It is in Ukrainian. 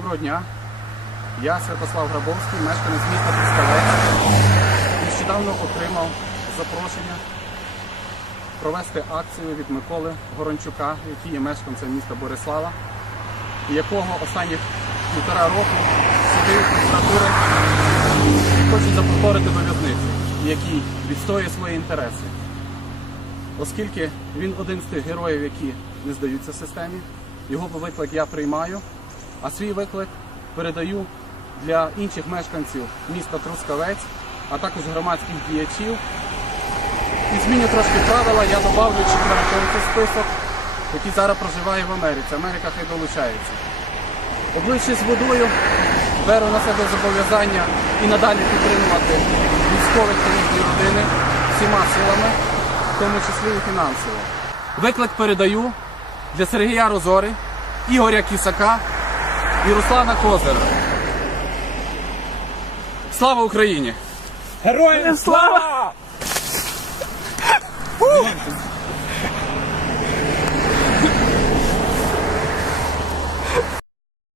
дня. Я Святослав Грабовський, мешканець міста Трускавець. Нещодавно отримав запрошення провести акцію від Миколи Горончука, який є мешканцем міста Борислава, якого останніх півтора року суди прокуратури хочуть запроторити до в'язниці, який відстоює свої інтереси. Оскільки він один з тих героїв, які не здаються системі, його виклик я приймаю, а свій виклик передаю для інших мешканців міста Трускавець, а також громадських діячів. І зміню трошки правила, я добавлю четвертого список, який зараз проживає в Америці. Америка хай долучається. Облившись водою, беру на себе зобов'язання і надалі підтримувати військових та їхні родини всіма силами, в тому числі і фінансово. Виклик передаю для Сергія Розори, Ігоря Кісака і Руслана Козера. Слава Україні! Героям слава!